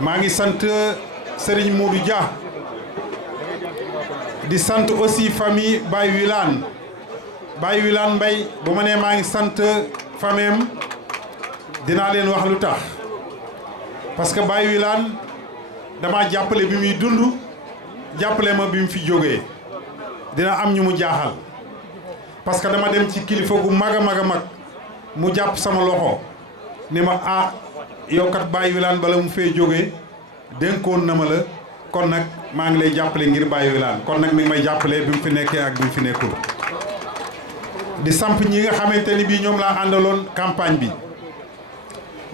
maa ngi sant Serigne Modou Dia di sant aussi famille Baye Wilane Mbaye bu ma nee maa ngi sant famem dinaa leen wax lu tax parce que Baye Wilane dama jàppale bi muy dund jàppale ma bi mu fi jógee dina am ñu mu jaaxal parce que dama dem ci kilifa gu mag a mag a mag mu jàpp sama loxo ni ma ah yow kat Baye Wilane bala mu fee jógee dénkoon na ma la kon nag maa ngi lay jàppale ngir Baye Wilane kon nag mi ngi may jàppale bi mu fi nekkee ak bi mu fi nekkul di samp ñi nga xamante ni bii ñoom laa àndaloon campagne bi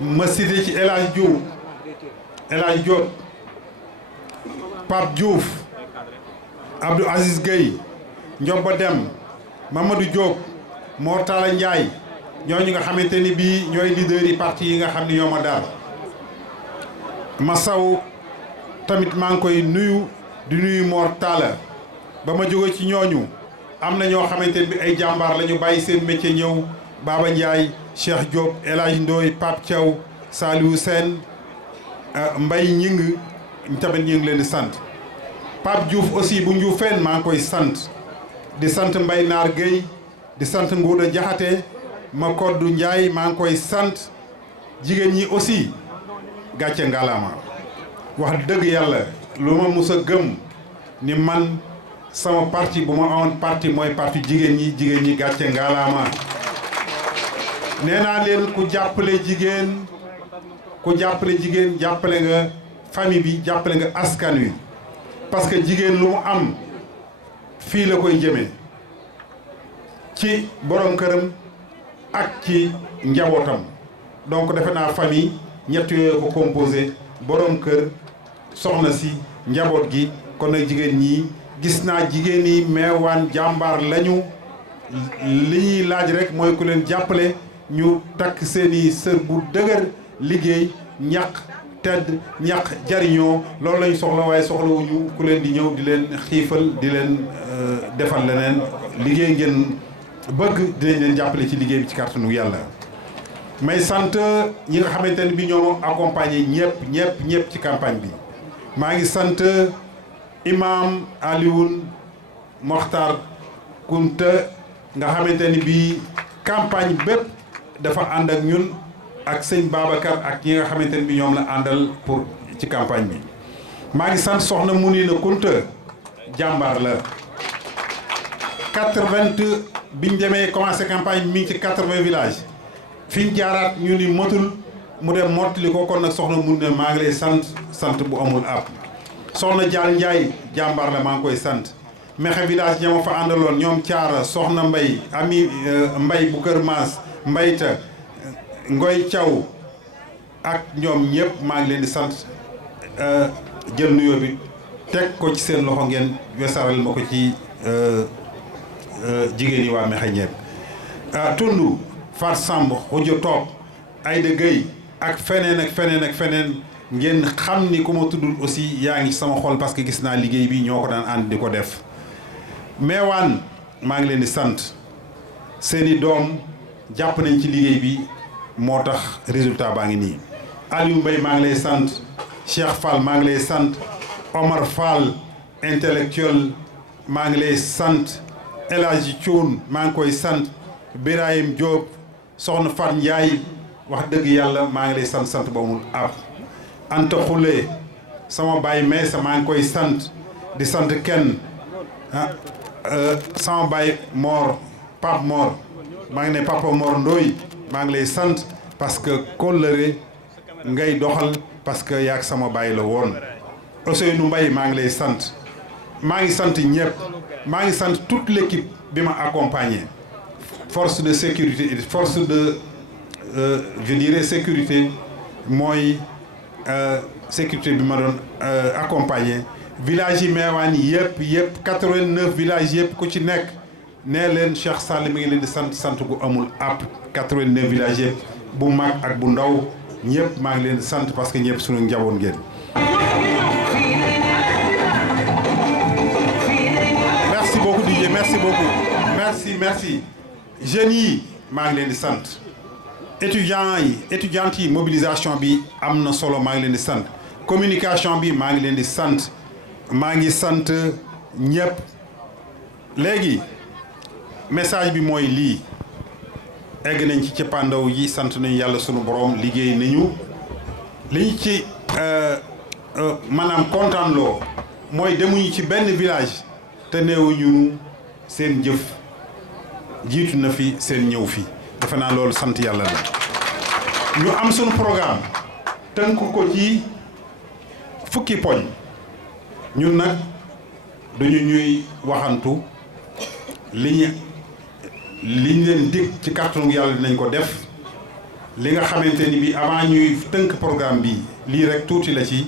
ma cité ci El Hadj Diop Pape Diouf Abdou Aziz Gueye Ndioba Dem Mamadou Diop Mor Talla Ndiaye ñooñu nga xamante ni bii ñooy leader yi parti yi nga xam ni ñoo ma daal ma saw tamit maa ngi koy nuyu di nuyu Mor Talla ba ma jóge ci ñooñu am na ñoo xamante ni bi ay jàmbaar la ñu bàyyi seen métier ñëw Baba Ndiaye Cheikh Diop El Hadj Ndoye Pape Thiaw Saliou Sène Mbaye Ñing tamit ñu ngi leen di sant Pape Diouf aussi bu Ndioufène maa ngi koy sant di sant Mbaye Naar Gueye di sant Ngouda Diakhaté Makodou Ndiaye maa ngi koy sant jigéen ñi aussi gàcce ngalaama wax dëgg yàlla lu ma mus a gëm ni man sama parti bu ma amoon parti mooy parti jigéen ñi gàcce ngalaama nee naa leen ku jàppale jigéen jàppale nga famille bi jàppale nga askan wi parce que jigéen lu mu am fii la koy jëmee ci borom këram ak ci njabootam donc defe naa famille ñett yooyu ko composé borom kër soxna si njaboot gi kon nag jigéen ñi gis naa jigéen yi meewaan jàmbaar lañu li ñuy laaj rek mooy ku leen jàppale ñu takk seeni sër bu dëgër liggéey ñaq tedd ñaq jariñoo loolu lañu soxla waaye soxlawuñu ku leen di ñëw di leen xiifal di leen defal leneen liggéey ngeen bëgg dinañ leen jàppale ci liggéey bi ci kàttanu yàlla may sant ñi nga xamante ne bi ñoo accompagné ñëpp ci campagne bi maa ngi sant imam Alioune Mokhtar Kounta nga xamante ni bi campagne bépp dafa ànd ak ñun ak sëñ Babacar ak ñi nga xamante ne bi ñoom la àndal pour ci campagne bi maa ngi sant soxna Mounina Kounta jàmbaar la 80 biñ demee commencé campagne mi ngi ci 80 villages fi ñu jaaraat ñu ni motul mu dem mottali ko kon nag soxna Mounina maa ngi lay sant bu amul ab soxna Dial Ndiaye jàmbaar la maa ngi koy sant Mexe village ñama fa àndaloon ñoom Thiara soxna Mbay ami Mbay bu Kër Maas Mbayta Ngoy Thiaw ak ñoom ñëpp maa ngi leen di sant jël nuyoo bi teg ko ci seen loxo ngeen wesaral ma ko ci jigéen yi waa Mexe ñepp Tundu Fat Samb Xujo Toop Ayda Gueye ak feneen ngeen xam ni ku ma tuddul aussi yaa ngi sama xol parce que gis naa liggéey bi ñoo ko daan ànd di ko def meewaan maa ngi leen di sant seeni doom jàpp nañ ci liggéey bi moo tax résultat baa ngi nii Aliou Mbaye maa ngi lay sant Cheikh Fall maa ngi lay sant Omar Fall intellectuel maa ngi lay sant El Hadji Thioune maa ngi koy sant Birahim Diop soxna Fat Ndiaye wax dëgg yàlla maa ngi lay sant ba mu ab Anta Khoule sama baay Meesa maa ngi koy sant di sant kenn sama baay Mor Pape Mor maa ngi ne Papa Mor Ndoye maa ngi lay sant parce que kóllëre ngay doxal parce que yaag sama baay la woon Ousseynou Mbaye maa ngi lay sant maa ngi sant ñëpp maa ngi sant toute l'équipe bi ma accompagné force de sécurité force de je dirais sécurité mooy sécurité bi ma doon accompagné village yi meewaan yëpp 89 villages yëpp ku ci nekk nee leen Cheikh Sall mi ngi leen di sant gu amul àpp 89 villages yëpp bu mag ak bu ndaw ñëpp maa ngi leen di sant parce que ñëpp suñu njaboot ngeen. merci beaucoup DJ merci beaucoup merci jeunes yi maa ngi leen di sant étudiantes yi mobilisation bi am na solo maa ngi leen di sant communication bi maa ngi leen di sant maa ngi sant ñëpp léegi message bi mooy lii egg nañ ci cappaandaw yi sant nañu yàlla sunu borom liggéey nañu li ñu ci maanaam kontaan loo mooy demuñu ci benn village te neewuñu seen jëf jiitu na fi seen ñëw fi defe naa loolu sant yàlla la ñu am sunu programme tënk ko ci fukki poñ ñun nag duñu ñuy waxantu liñ leen dig ci kàttanu yàlla dinañ ko def li nga xamante ni bi avant ñuy tënk programme bi lii rek tuuti la ci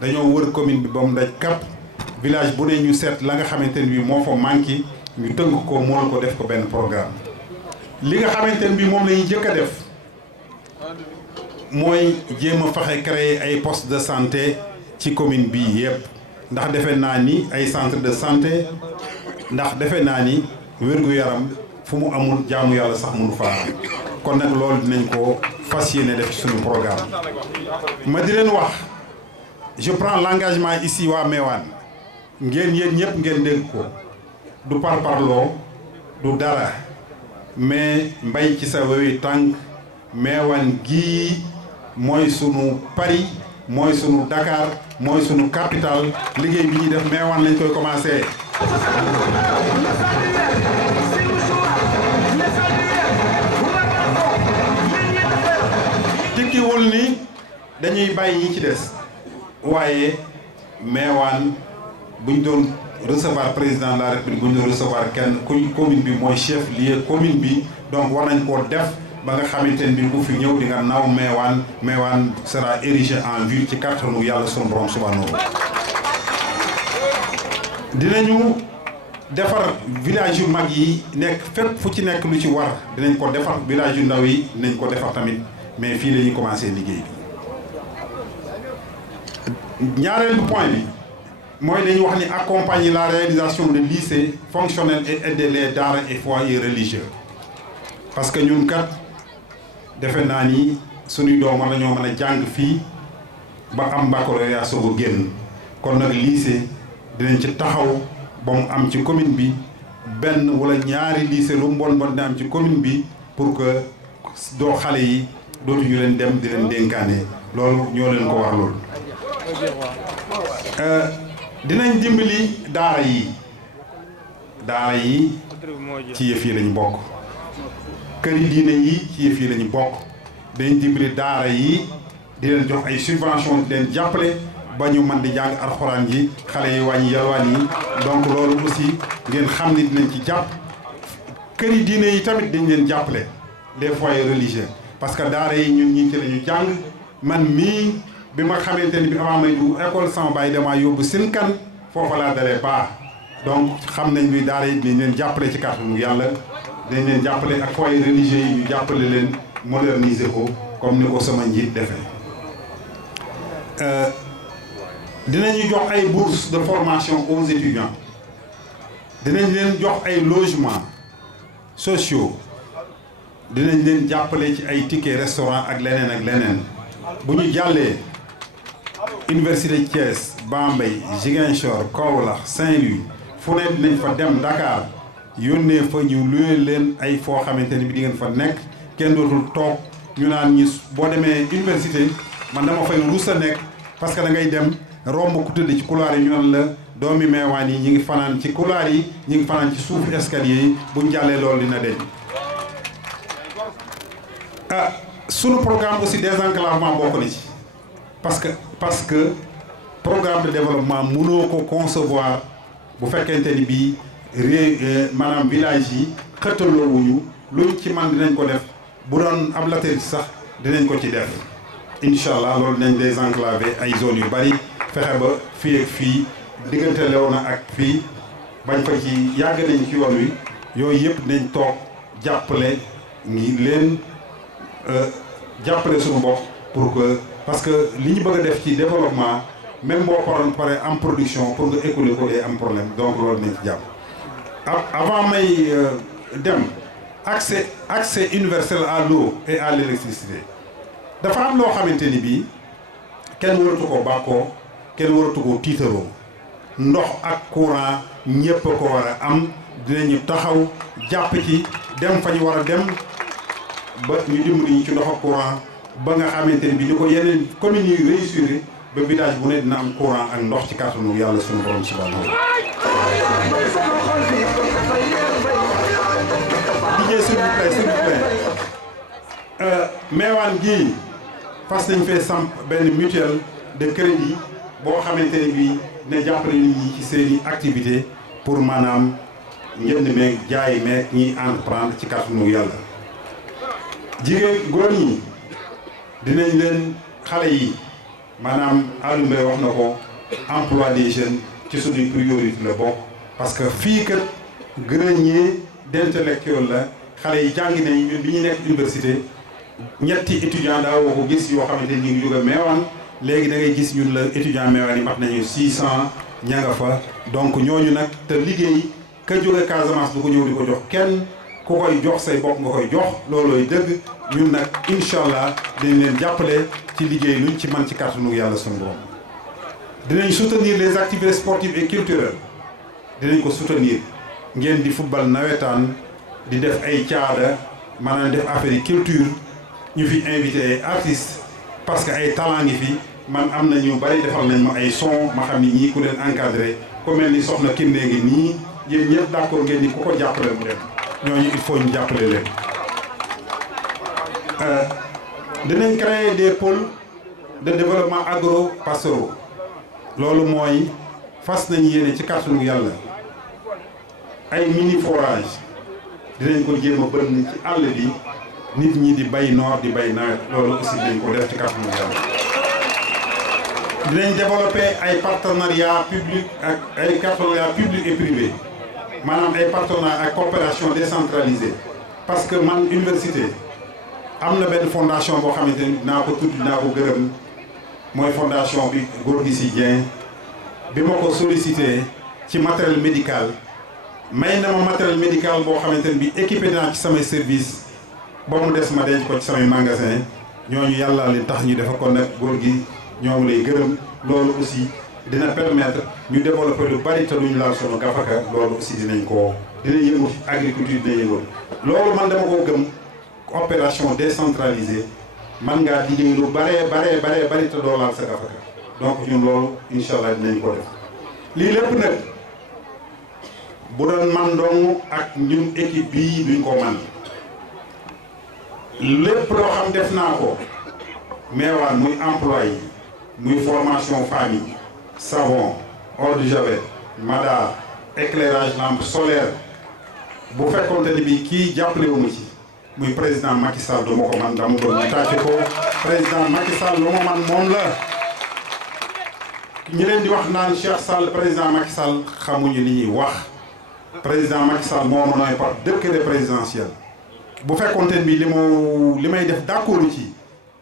dañoo wër commune bi ba mu daj kap village bu ne ñu seet la nga xamante ni bi moo fa manqué ñu tënk ko mënal ko def ko benn programme li nga xamante ni bi moom la ñuy jëkk a def mooy jéem a fexe créer ay postes de santé ci commune bi yëpp ndax defe naa ni ay centre de santé ndax defe naa ni wér-gu-yaram fu mu amul jaamu yàlla sax mënu faa am kon nag loolu dinañ ko fas yéene def ci suñu programme ma di leen wax je prends l'engagement ici waa Mewane ngeen yéen ñëpp ngeen dégg ko du parparloo du dara mais mbay ci sa wewi tànk Mewane gii mooy sunu Paris mooy sunu Dakar mooy sunu capital liggéey bi ñuy def Mewane lañ koy commencé. tikkiwul ni dañuy bàyyi ñi ci des waaye Mewane buñ doon recevoir président de la République buñ doon recevoir kenn commune bi mooy chef lieu commune bi donc war nañ koo def ba nga xamante ne bi bu fi ñëw di nga naw Mewane sera érigé en ville ci kàttanu yàlla sunu borom subhanahu dinañu defar village yu mag yi nekk fépp fu ci nekk lu ci war dinañ ko defar village yu ndaw yi dinañ ko defar tamit mais fii la ñuy commencé liggéey bi ñaareelu point bi mooy dañuy wax ni accompagner la réalisation de lycées fonctionnels et aider les daara et foyers religieux parce que ñun kat defe naa ni suñuy doom war nañoo mën a jàng fii ba am baccalauréat soog a génn kon nag lycée dinañ ci taxaw ba mu am ci commune bi benn wala ñaari lycée lu mu bon dina am ci commune bi pour que doo xale yi dootuñu leen dem di leen dénkaane loolu ñoo leen ko war loolu dinañ dimbali daara yi ci yëf yi lañu bokk këri diine yi ci yëf yi lañu bokk dinañ dimbali daara yi di leen jox ay subvention di leen jàppale ba ñu mën di jàng alxuraan ji xale yi wàññi yalwaan yi donc loolu aussi ngeen xam ni dinañ ci jàpp këri diine yi tamit dañ leen jàppale les foyers religieux parce que daara yi ñun ñii ci la ñu jàng man mii bi ma xamante ni bi avant may du école sama baay damaa yóbbu seen kan foofa laa dalee baax donc xam nañ ni daara yi dinañ leen jàppale ci kàttanu yàlla dañ leen jàppale ak foyer religieux yi ñu jàppale leen moderniser ko comme ni ko sama njiit defee dinañu jox ay bourses de formation aux étudiants dinañ leen jox ay logements sociaux dinañ leen jàppale ci ay tickets restaurant ak leneen bu ñu jàllee Université Thiès Bambey Ziguinchor Kaolack Saint-Louis fu ne dinañ fa dem Dakar yónnee fa ñu luye leen ay foo xamante ni bi di ngeen fa nekk kenn dootul toog ñu naan ñi boo demee université man dama fay ruus a nekk parce que da ngay dem romb ku tëdd ci couloir yi ñu naan la doomi Mewane yi ñi ngi fanaan ci couloir yi ñi ngi fanaan ci suufu escalier yi buñ jàllee loolu dina deñ sunu programme aussi désenclavement bokk na ci parce que programme de développement mënoo ko concevoir bu fekkente ni bii maanaam village yi xëttaloowuñu luñ ci man dinañ ko def bu doon ab latérite sax dinañ ko ci def incha allah loolu dinañ désenclaver ay zones yu bari fexe ba fii ak fii diggante Léona ak fii bañ fa ci yàgg nañ ci yoon wi yooyu yëpp dinañ toog jàppale ngi leen jàppale suñu bopp pour que parce que li ñu bëgg a def ci développement même boo paroon pare am production pour nga écouler ko day am problème donc loolu nañ ci jàpp avant may dem accès universel à l'eau et à l'électricité dafa am loo xamante ni bii kenn waratu ko bàkkoo kenn waratu ko tiitaroo ndox ak courant ñépp a ko war a am dinañu taxaw jàpp ci dem fa ñu war a dem ba ñu dimbali ñu ci ndox ak courant ba nga xamante ne bi ni ko yeneen communes yi réussir ba village bu ne dina am courant ak ndox ci kàttanu yàlla sunu borom subhanahu DJ s'il vous plaît Mewane gii fas nañ fee samp benn mutuelle de crédit boo xamante ne bii ne jàppale nit ñi ci seeni activité pour maanaam njënd meeg jaay meeg ñiy entreprendre ci kàttanu yàlla jigéen góor ñi dinañ leen xale yi maanaam Aliou Mbaye wax na ko emploi des jeunes ci suñuy priorité la bokk parce que fii kat grenier d'intellectuel la xale yi jàngi nañ ñun bi ñu nekk université ñetti étudiant daa woo ko gis yoo xamante ni ñu ngi jóge Mewane léegi da ngay gis ñun la étudiant Mewane yi mat nañu 600 ña nga fa donc ñooñu nag te liggéey ka jóge Casamance du ko ñëw di ko jox kenn ku koy jox say bokk nga koy jox loolooy dëgg ñun nag incha allah dañ leen jàppale ci liggéey luñ ci man ci kàttanu yàlla sunu borom dinañ soutenir les activités sportives et culturelles dinañ ko soutenir ngeen di football nawetaan di def ay caada maanaam def affaire yi culture ñu fi invité ay artistes parce que ay talent ngi fi man am na ñu bari defal nañ ma ay son ma xam ni ñii ku leen encadré ku mel ni soxna Kiné ngi nii yéen ñëpp d'accord ngeen ni ku ko jàppale mu dem ñooñu il faut ñu jàppale leen. dinañ créer des pôles de développement agro-pastoraux loolu mooy fas nañ yéene ci kàttanu yàlla ay mini forage dinañ ko jéem a bënn ci àll bi nit ñi di bay noor di bay nawet loolu aussi dinañ ko def ci kàttanu yàlla. dinañ développer ay partenariat public ak ay partenariat public et privé maanaam ay partenariat ak coopération décentralisée parce que man université am na benn fondation boo xamante ni dinaa ko tudd dinaa ko gërëm mooy fondation bi Gorgui Sy Dieng bi ma ko sollicité ci matériel médical may na ma matériel médical boo xamante ne bi équipé naa ci samay service ba mu des ma denc ko ci samay magasin ñooñu yàlla leen tax ñu defa kon nag góor gi ñoo lay gërëm loolu aussi dina permettre ñu développer lu bari te duñu laal sunu gafaka loolu aussi dinañ yëngu ci agriculture dina yëngu loolu man dama koo gëm opération décentralisée man ngaa liggéey lu bari te doo laal sa gafaka donc ñun loolu incha allah dinañ ko def lii lépp nag bu doon man dong ak ñun équipe bii duñ ko man lépp loo xam def naa ko Mewane muy emploi yi muy formation famille savon eau de javel madar éclairage lampe solaire bu fekkoonte ni bi kii jàppale wu ma ci muy président Macky Sall du ma ko man dama bëgg ñu tàcce ko président Macky Sall lu ma man moom la ñi leen di wax naan Cheikh Sall président Macky Sall xamuñu li ñuy wax président Macky Sall moo ma nooy par décret présidentiel bu fekkoonte bi li may def d'accord ci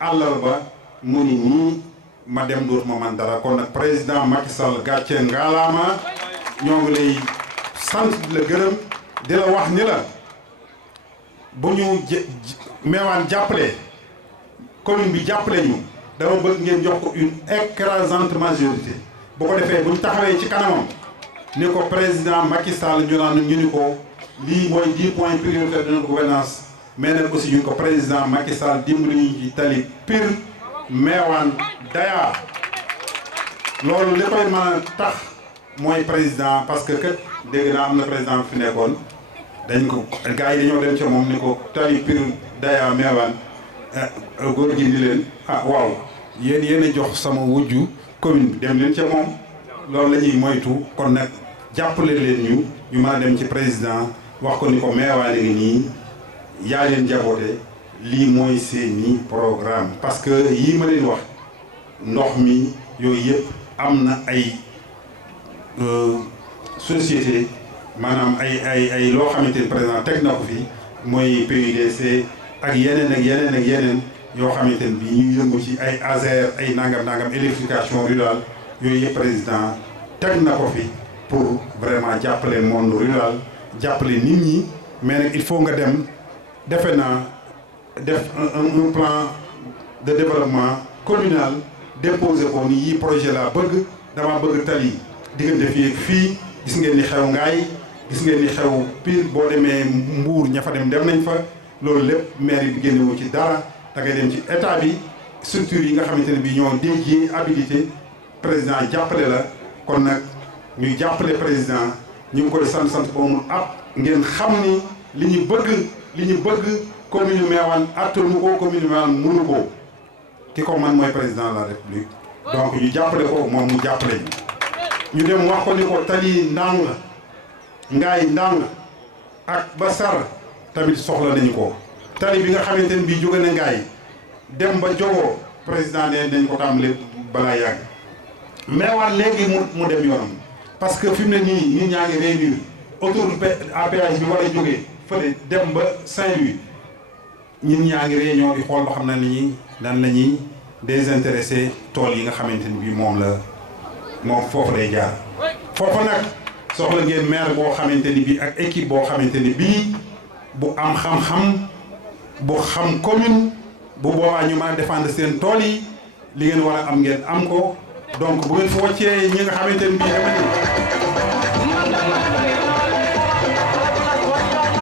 àllarba mu ni nii ma dem dootuma man dara kon nag président Macky Sall gàcce ngaalaama ñoo ngi lay sant di la gërëm di la wax ni la bu ñu Mewane jàppale commune bi jàppale ñu dama bëgg ngeen jox ko une écrasante majorité bu ko defee bu ñu taxawee ci kanamam ni ko président Macky Sall ñu naan ñu ni ko lii mooy 10 points prioritaires de notre gouvernance mais nag aussi ñu ko président Macky Sall dimbali ñu ci tali Pire Mewane Daya loolu li koy mën a tax mooy président parce que kat dégg naa am na président fi nekkoon dañ ko gars yi dañoo dem ca moom ni ko tali Pire Daya Mewane góor gi ni leen waaw yéen a jox sama wujju commune bi dem leen ca moom loolu la ñuy moytu kon nag jàppale leen ñu mën a dem ci président wax ko ni ko Mewane ngi nii yaa leen jaboote lii mooy seeni programme parce que yii ma leen wax ndox mi yooyu yëpp am na ay société maanaam ay loo xamante ni président teg na ko fi mooy PUDC ak yeneen yoo xamante ni bii ñu yëngu ci ay ASER ay nangam électrification rurale yooyu yëpp président teg na ko fi pour vraiment jàppale monde rural jàppale nit ñi mais nag il faut nga dem defe naa def un plan de développement communal déposé ko ni yii projet laa bëgg dama bëgg tali diggante fii ak fii gis ngeen ni xew Ngaay gis ngeen ni xew Pire boo demee Mbuur ña fa dem nañ fa loolu lépp maire bi génnewu ci dara da ngay dem ci état bi structure yi nga xamante ne bii ñoo dédié habilité président jàppale la kon nag ñuy jàppale président ñu ngi koy sant ba mu ngeen xam ni li ñu bëgg commune Meouane attanu ko commune Meouane mënu ko ki ko man mooy président de la république donc ñu jàppale ko moom mu jàppale ñu dem wax ko ni ko tali ndàng Ngaay ndàng ak ba Sar tamit soxla nañu ko tali bi nga xamante ne bii jóge na Ngaay dem ba Jogo président ne dañ ko tàmbali balaa yàgg Meouane léegi mu dem yoonam parce que fi mu ne nii nit ñaa ngi réunir autoroute à péage bi war a jógee fële dem ba Saint-Louis ñun ñaa ngi réunion di xool ba xam nan la ñuy désintéressé tool yi nga xamante ni bii moom foofu lay jaar foofu nag soxla ngeen maire boo xamante ni bii ak équipe boo xamante ni bii bu am xam-xam bu xam commune bu boobaa ñu mën a défendre seen tool yi li ngeen war a am ngeen am ko donc bu ngeen fi wàccee ñi nga xamante ni bii